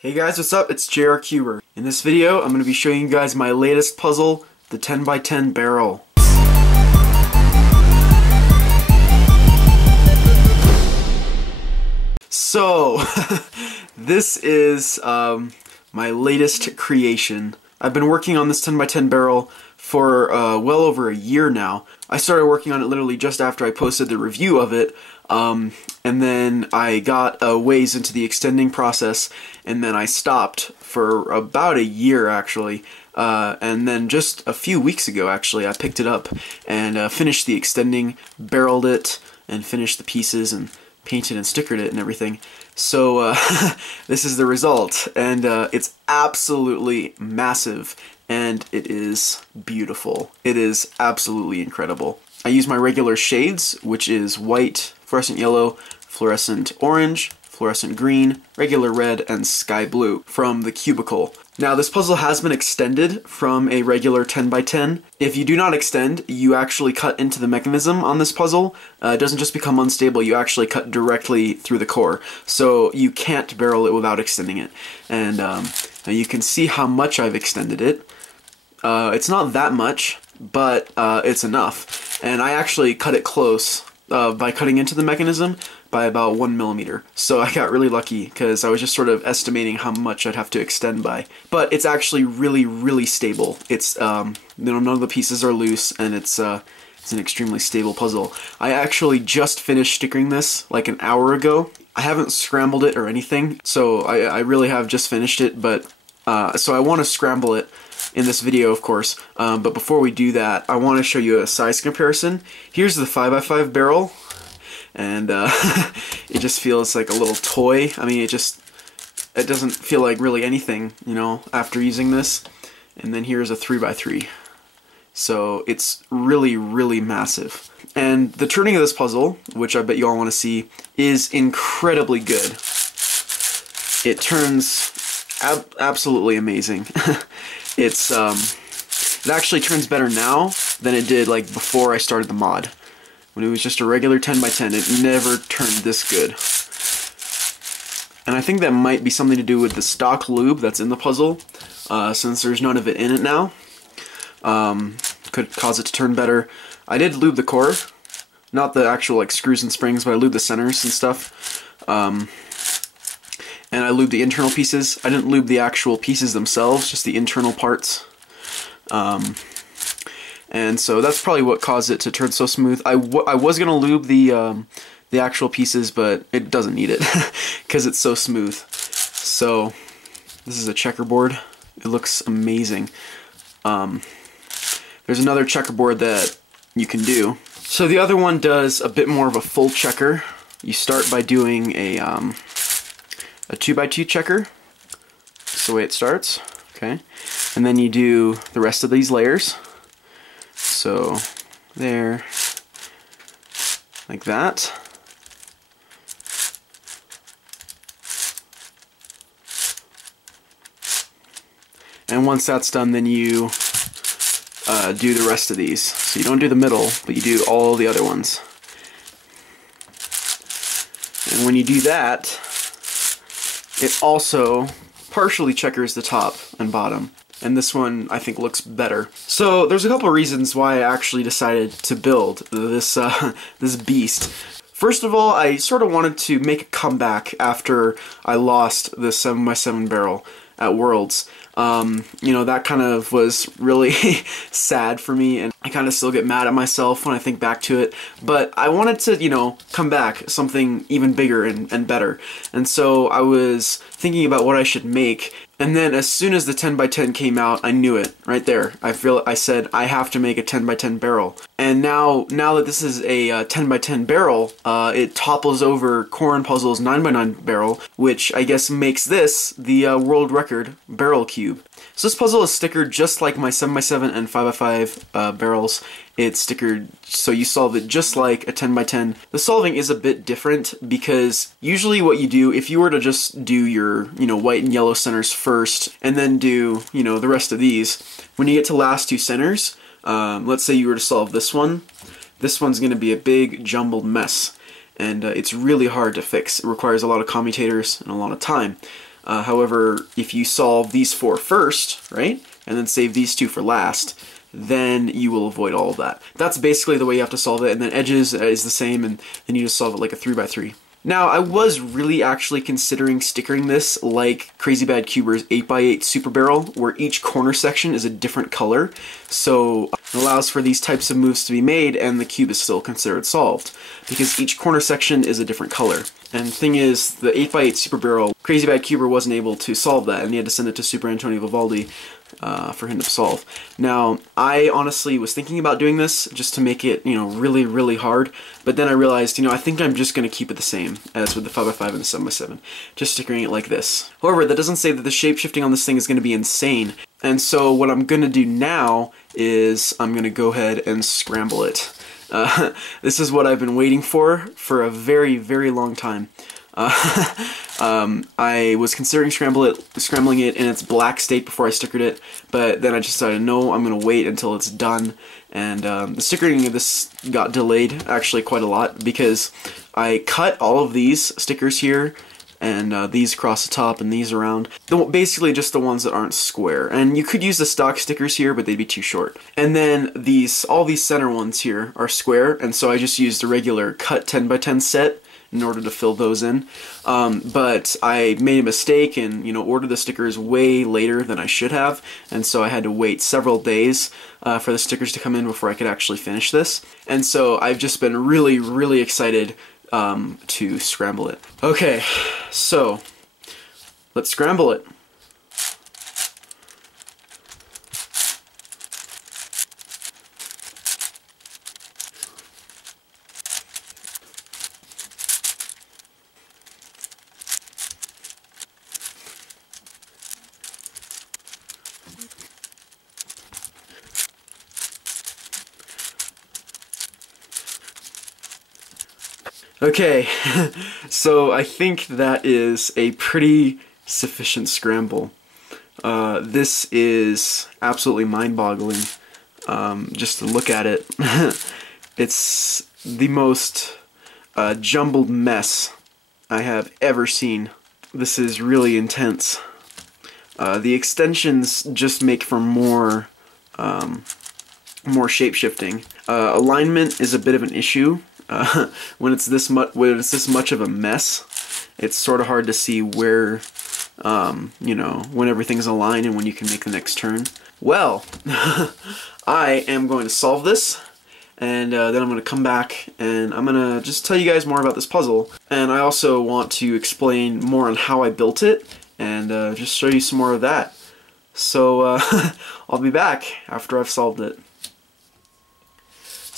Hey guys, what's up? It's JR Cuber. In this video, I'm going to be showing you guys my latest puzzle, the 10x10 barrel. So, this is my latest creation. I've been working on this 10x10 barrel for well over a year now. I started working on it literally just after I posted the review of it, and then I got a ways into the extending process, and then I stopped for about a year actually, and then just a few weeks ago actually I picked it up and finished the extending, barreled it, and finished the pieces and painted and stickered it and everything. So this is the result, and it's absolutely massive, and it is beautiful. It is absolutely incredible. I use my regular shades, which is white, fluorescent yellow, fluorescent orange, fluorescent green, regular red, and sky blue from the Cubicle. Now this puzzle has been extended from a regular 10x10. If you do not extend, you actually cut into the mechanism on this puzzle. It doesn't just become unstable, you actually cut directly through the core. So you can't barrel it without extending it. And now you can see how much I've extended it. It's not that much, but it's enough. And I actually cut it close by cutting into the mechanism by about 1 millimeter. So I got really lucky because I was just sort of estimating how much I'd have to extend by. But it's actually really stable. It's none of the pieces are loose, and it's an extremely stable puzzle. I actually just finished stickering this like an hour ago. I haven't scrambled it or anything, so I really have just finished it. But so I want to scramble it in this video, of course, but before we do that, I want to show you a size comparison. Here's the 5x5 barrel, and it just feels like a little toy. I mean, it doesn't feel like really anything, you know, after using this. And then here's a 3x3. So it's really massive. And the turning of this puzzle, which I bet you all want to see, is incredibly good. It turns absolutely amazing. It actually turns better now than it did like before I started the mod. When it was just a regular 10x10, it never turned this good. And I think that might be something to do with the stock lube that's in the puzzle, since there's none of it in it now. Could cause it to turn better. I did lube the core, not the actual like screws and springs, but I lubed the centers and stuff. And I lubed the internal pieces. I didn't lube the actual pieces themselves, just the internal parts. And so that's probably what caused it to turn so smooth. I was going to lube the actual pieces, but it doesn't need it because it's so smooth. So this is a checkerboard. It looks amazing. There's another checkerboard that you can do. So the other one does a bit more of a full checker. You start by doing a 2x2 checker. That's the way it starts. Okay, and then you do the rest of these layers. So there, like that. And once that's done, then you do the rest of these. So you don't do the middle, but you do all the other ones. And when you do that, it also partially checkers the top and bottom. And this one, I think, looks better. So there's a couple of reasons why I actually decided to build this this beast. First of all, I sort of wanted to make a comeback after I lost the 7x7 barrel at Worlds. You know, that kind of was really sad for me, and I kind of still get mad at myself when I think back to it. But I wanted to, you know, come back something even bigger and better. And so I was thinking about what I should make. And then as soon as the 10x10 came out, I knew it right there. I said I have to make a 10x10 barrel. And now that this is a 10x10 barrel, it topples over Corn Puzzle's 9x9 barrel, which I guess makes this the world record barrel cube. So this puzzle is stickered just like my 7x7 and 5x5 barrels. It's stickered so you solve it just like a 10x10. The solving is a bit different because usually what you do, if you were to just do your, you know, white and yellow centers first and then do, you know, the rest of these, when you get to last two centers, let's say you were to solve this one's going to be a big jumbled mess, and it's really hard to fix. It requires a lot of commutators and a lot of time. However, if you solve these 4 first, right, and then save these 2 for last, then you will avoid all of that. That's basically the way you have to solve it, and then edges is the same, and then you just solve it like a 3x3. Now, I was really actually considering stickering this like Crazy Bad Cuber's 8x8 Super Barrel, where each corner section is a different color, so it allows for these types of moves to be made and the cube is still considered solved, because each corner section is a different color. And the thing is, the 8x8 Super Barrel, Crazy Bad Cuber wasn't able to solve that, and he had to send it to Super Antonio Vivaldi for him to solve. Now, I honestly was thinking about doing this just to make it, really, really hard, but then I realized, I think I'm just going to keep it the same as with the 5x5 and the 7x7, just stickering it like this. However, that doesn't say that the shape shifting on this thing is going to be insane, and so what I'm going to do now is I'm going to go ahead and scramble it. This is what I've been waiting for a very, very long time. I was considering scrambling it in its black state before I stickered it, but then I just decided, no, I'm going to wait until it's done, and the stickering of this got delayed actually quite a lot, because I cut all of these stickers here, and these across the top and these around. Basically just the ones that aren't square. And you could use the stock stickers here, but they'd be too short. And then all these center ones here are square, and so I just used a regular cut 10x10 set in order to fill those in. But I made a mistake and ordered the stickers way later than I should have, and so I had to wait several days for the stickers to come in before I could actually finish this. And so I've just been really, really excited to scramble it. Okay, so let's scramble it. Okay, so I think that is a pretty sufficient scramble. This is absolutely mind-boggling, just to look at it. It's the most jumbled mess I have ever seen. This is really intense. The extensions just make for more shape-shifting. Alignment is a bit of an issue. When it's this much of a mess, it's sort of hard to see where, when everything's aligned and when you can make the next turn. Well, I am going to solve this, and then I'm going to come back and I'm going to just tell you guys more about this puzzle. And I also want to explain more on how I built it, and just show you some more of that. So I'll be back after I've solved it.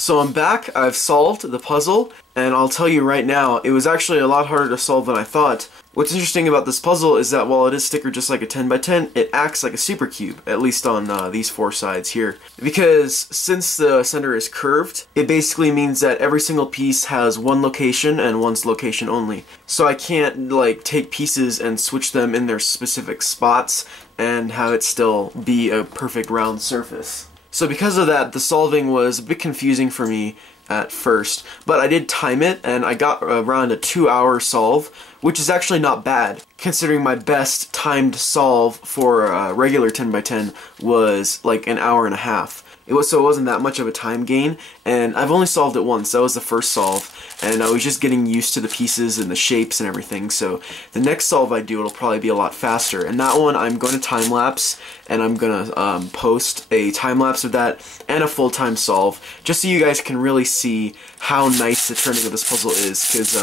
So I'm back, I've solved the puzzle, and I'll tell you right now, it was actually a lot harder to solve than I thought. What's interesting about this puzzle is that while it is stickered just like a 10x10, it acts like a super cube, at least on these 4 sides here. Because since the center is curved, it basically means that every single piece has one location and one's location only. So I can't take pieces and switch them in their specific spots and have it still be a perfect round surface. So because of that, the solving was a bit confusing for me at first, but I did time it, and I got around a 2-hour solve, which is actually not bad, considering my best timed solve for a regular 10x10 was like an hour and a half. So it wasn't that much of a time gain, and I've only solved it once. That was the first solve, and I was just getting used to the pieces and the shapes and everything, so the next solve I do, it'll probably be a lot faster. And that one, I'm going to time-lapse, and I'm going to post a time-lapse of that and a full-time solve, just so you guys can really see how nice the turning of this puzzle is, because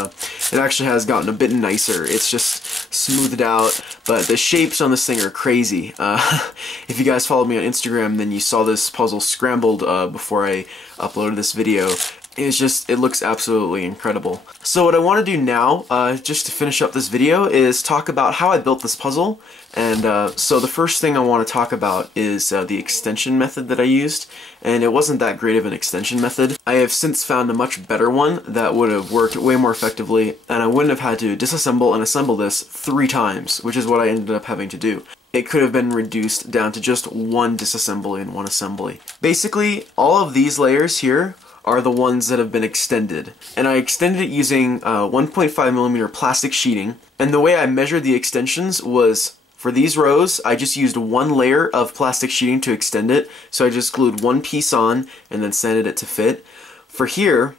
it actually has gotten a bit nicer. It's just smoothed out, but the shapes on this thing are crazy. If you guys followed me on Instagram, then you saw this puzzle scrambled before I uploaded this video. It looks absolutely incredible. So what I want to do now, just to finish up this video, is talk about how I built this puzzle. And so the first thing I want to talk about is the extension method that I used. And it wasn't that great of an extension method. I have since found a much better one that would have worked way more effectively, and I wouldn't have had to disassemble and assemble this 3 times, which is what I ended up having to do. It could have been reduced down to just 1 disassembly and 1 assembly. Basically, all of these layers here are the ones that have been extended. And I extended it using 1.5mm plastic sheeting. And the way I measured the extensions was, for these rows, I just used one layer of plastic sheeting to extend it. So I just glued one piece on and then sanded it to fit. For here,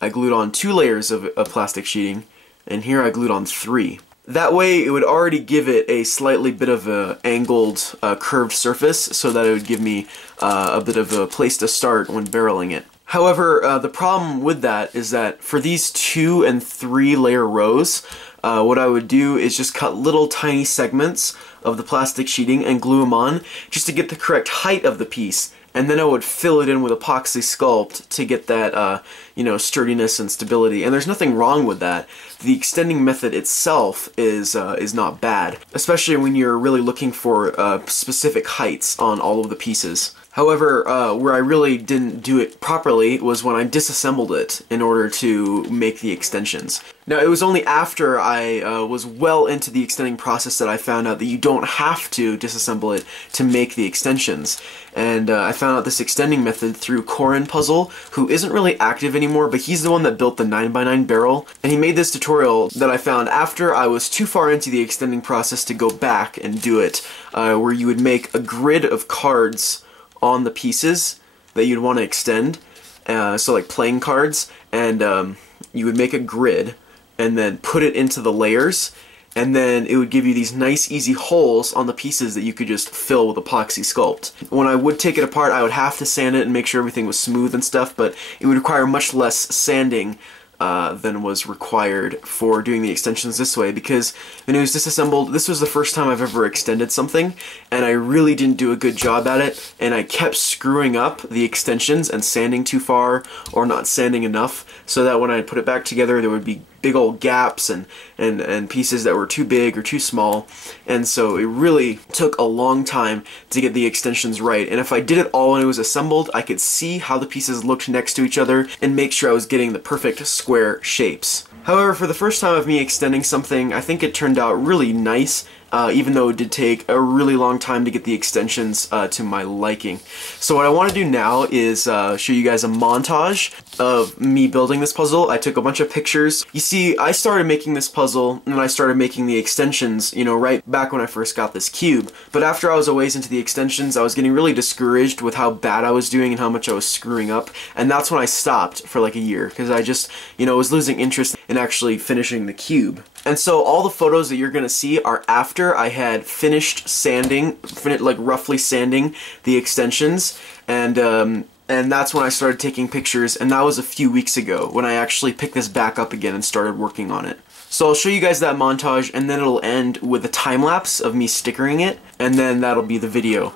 I glued on 2 layers of plastic sheeting, and here I glued on 3. That way it would already give it a slightly bit of a angled, curved surface, so that it would give me a bit of a place to start when barreling it. However, the problem with that is that for these 2 and 3 layer rows, what I would do is just cut little tiny segments of the plastic sheeting and glue them on just to get the correct height of the piece. And then I would fill it in with epoxy sculpt to get that, you know, sturdiness and stability. And there's nothing wrong with that. The extending method itself is not bad, especially when you're really looking for specific heights on all of the pieces. However, where I really didn't do it properly was when I disassembled it in order to make the extensions. Now, it was only after I was well into the extending process that I found out that you don't have to disassemble it to make the extensions. And I found out this extending method through Corin Puzzle, who isn't really active anymore, but he's the one that built the 9x9 barrel. And he made this tutorial that I found after I was too far into the extending process to go back and do it, where you would make a grid of cards on the pieces that you'd want to extend, so like playing cards, and you would make a grid and then put it into the layers, and then it would give you these nice easy holes on the pieces that you could just fill with epoxy sculpt. When I would take it apart, I would have to sand it and make sure everything was smooth and stuff, but it would require much less sanding than was required for doing the extensions this way, because when it was disassembled, this was the first time I've ever extended something, and I really didn't do a good job at it, and I kept screwing up the extensions and sanding too far or not sanding enough, so that when I put it back together there would be big old gaps and pieces that were too big or too small, and so it really took a long time to get the extensions right. And if I did it all when it was assembled, I could see how the pieces looked next to each other and make sure I was getting the perfect square shapes. However, for the first time of me extending something, I think it turned out really nice, even though it did take a really long time to get the extensions to my liking. So what I want to do now is show you guys a montage of me building this puzzle. I took a bunch of pictures. You see, I started making this puzzle and I started making the extensions, you know, right back when I first got this cube. But after I was a ways into the extensions, I was getting really discouraged with how bad I was doing and how much I was screwing up. And that's when I stopped for like a year, because I just, you know, was losing interest in actually finishing the cube. And so all the photos that you're gonna see are after I had finished sanding, like roughly sanding the extensions, and that's when I started taking pictures, and that was a few weeks ago when I actually picked this back up again and started working on it. So I'll show you guys that montage, and then it'll end with a time lapse of me stickering it, and then that'll be the video.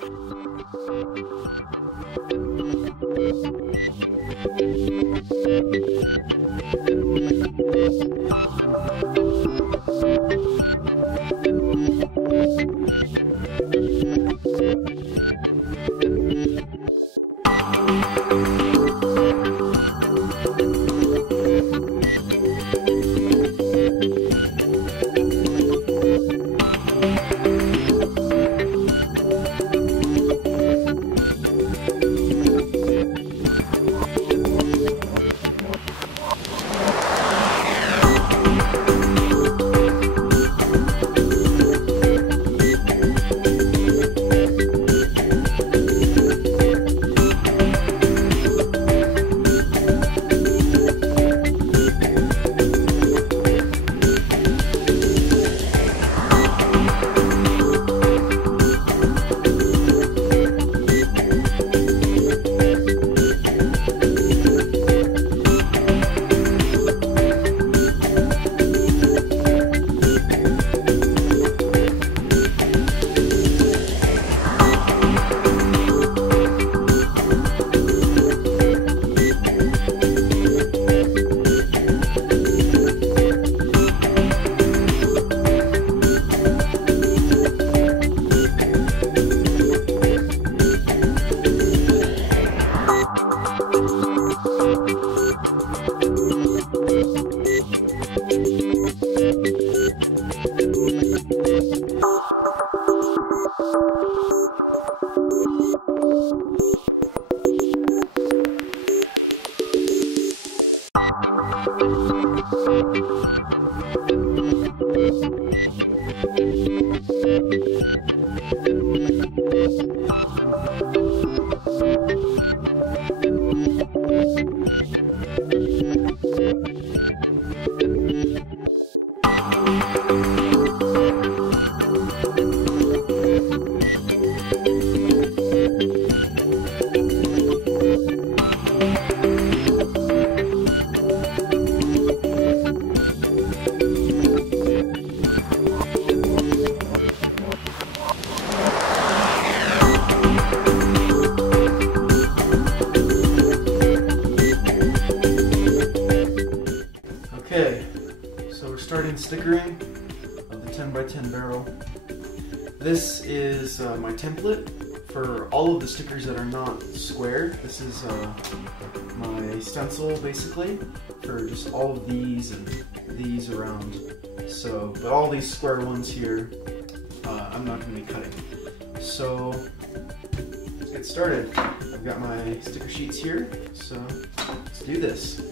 stickering of the 10x10 barrel. This is my template for all of the stickers that are not square. This is my stencil basically for just all of these and these around. So, but all these square ones here, I'm not going to be cutting. So, let's get started. I've got my sticker sheets here, so let's do this.